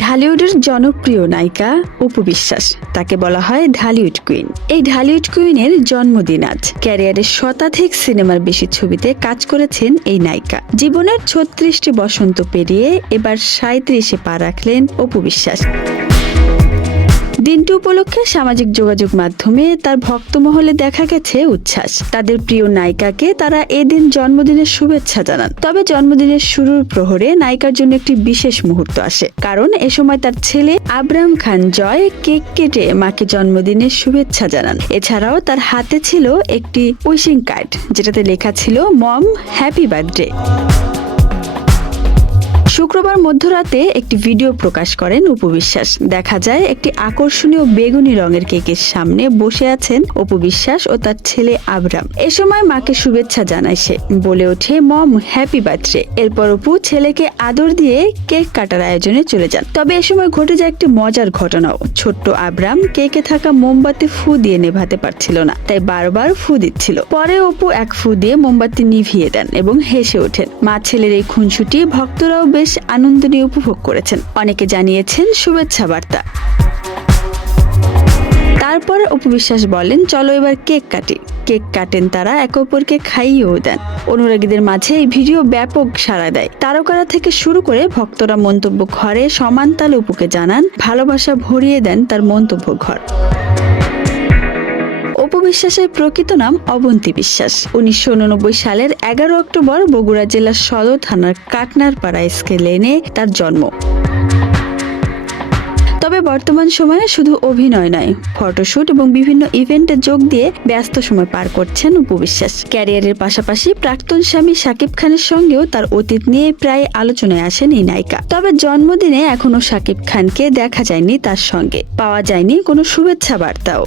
ঢালিউডের জনপ্রিয় নায়িকা অপু বিশ্বাস, তাকে বলা হয় ঢালিউড কুইন। এই ঢালিউড কুইনের জন্মদিন আজ। ক্যারিয়ারের শতাধিক সিনেমার বেশি ছবিতে কাজ করেছেন এই নায়িকা। জীবনের ৩৬টি বসন্ত পেরিয়ে এবার ৩৭-এ পা রাখলেন অপু বিশ্বাস। দিনটি উপলক্ষে সামাজিক যোগাযোগ মাধ্যমে তার ভক্তমহলে দেখা গেছে উচ্ছ্বাস। তাদের প্রিয় নায়িকাকে তারা এদিন জন্মদিনের শুভেচ্ছা জানান। তবে জন্মদিনের শুরুর প্রহরে নায়িকার জন্য একটি বিশেষ মুহূর্ত আসে, কারণ এ সময় তার ছেলে আব্রাহাম খান জয় কেক কেটে মাকে জন্মদিনের শুভেচ্ছা জানান। এছাড়াও তার হাতে ছিল একটি উইশিং কার্ড, যেটাতে লেখা ছিল মম হ্যাপি বার্থডে। শুক্রবার মধ্যরাতে একটি ভিডিও প্রকাশ করেন অপু বিশ্বাস। দেখা যায় একটি আকর্ষণীয় বেগুনি রঙের কেকের সামনে বসে আছেন অপু বিশ্বাস ও তার ছেলে আবরাম। এ সময় মাকে শুভেচ্ছা জানায় সে, বলে ওঠে মম হ্যাপি বার্থডে। এরপর অপু ছেলেকে আদর দিয়ে কেক কাটার আয়োজনে চলে যান। তবে এ সময় ঘটে যায় একটি মজার ঘটনাও। ছোট্ট আবরাম কেকে থাকা মোমবাতি ফু দিয়ে নেভাতে পারছিল না, তাই বারবার ফু দিচ্ছিল। পরে অপু এক ফু দিয়ে মোমবাতি নিভিয়ে দেন এবং হেসে ওঠেন। মা ছেলের এই খুনসুটি ভক্তরাও বেশ আনন্দ নিয়ে উপভোগ করেছেন। অনেকে জানিয়েছেন শুভেচ্ছা বার্তা। তারপরে অপু বিশ্বাস বলেন, চলো এবার কেক কাটি। কেক কাটেন তারা, একে অপরকে খাইয়েও দেন। অনুরাগীদের মাঝে এই ভিডিও ব্যাপক সাড়া দেয়। তারকারা থেকে শুরু করে ভক্তরা মন্তব্য ঘরে সমান তালে অপুকে জানান, ভালোবাসা ভরিয়ে দেন তার মন্তব্য ঘর। অপু বিশ্বাসের প্রকৃত নাম অবন্তী বিশ্বাস। ১৯৮৯ সালের ১১ অক্টোবর বগুড়া জেলার সদর থানার কাটনারপাড়া স্কেল লেনে তার জন্ম। তবে বর্তমান সময়ে শুধু অভিনয় নয়, ফটোশুট এবং বিভিন্ন ইভেন্টে যোগ দিয়ে ব্যস্ত সময় পার করছেন অপু বিশ্বাস। ক্যারিয়ারের পাশাপাশি প্রাক্তন স্বামী শাকিব খানের সঙ্গেও তার অতীত নিয়ে প্রায় আলোচনায় আসেন এই নায়িকা। তবে জন্মদিনে এখনো শাকিব খানকে দেখা যায়নি তার সঙ্গে, পাওয়া যায়নি কোনো শুভেচ্ছা বার্তাও।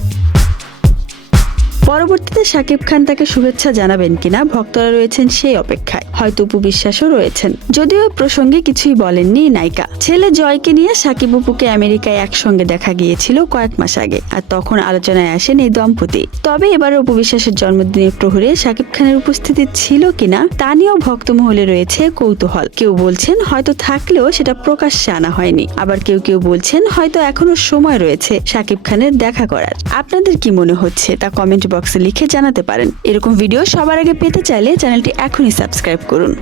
পরবর্তীতে শাকিব খান তাকে শুভেচ্ছা জানাবেন কিনা ভক্তরা রয়েছেন সেই অপেক্ষায়। হয়তো অপু বিশ্বাসও রয়েছেন, যদিও প্রসঙ্গে কিছুই বলেননি নায়িকা। ছেলে জয়কে নিয়ে শাকিব অপুকে আমেরিকায় একসঙ্গে দেখা গিয়েছিল কয়েক মাস আগে, আর তখন আলোচনায় আসেন এই দম্পতি। তবে এবার অপু বিশ্বাসের জন্মদিনের প্রহরে শাকিব খানের উপস্থিতি ছিল কিনা তা নিয়েও ভক্তমহলে রয়েছে কৌতূহল। কেউ বলছেন হয়তো থাকলেও সেটা প্রকাশ্যে আনা হয়নি, আবার কেউ কেউ বলছেন হয়তো এখনো সময় রয়েছে শাকিব খানের দেখা করার। আপনাদের কি মনে হচ্ছে তা কমেন্ট বক্সে লিখে জানাতে পারেন। এরকম ভিডিও সবার আগে পেতে চাইলে চ্যানেলটি এখনই সাবস্ক্রাইব করুন।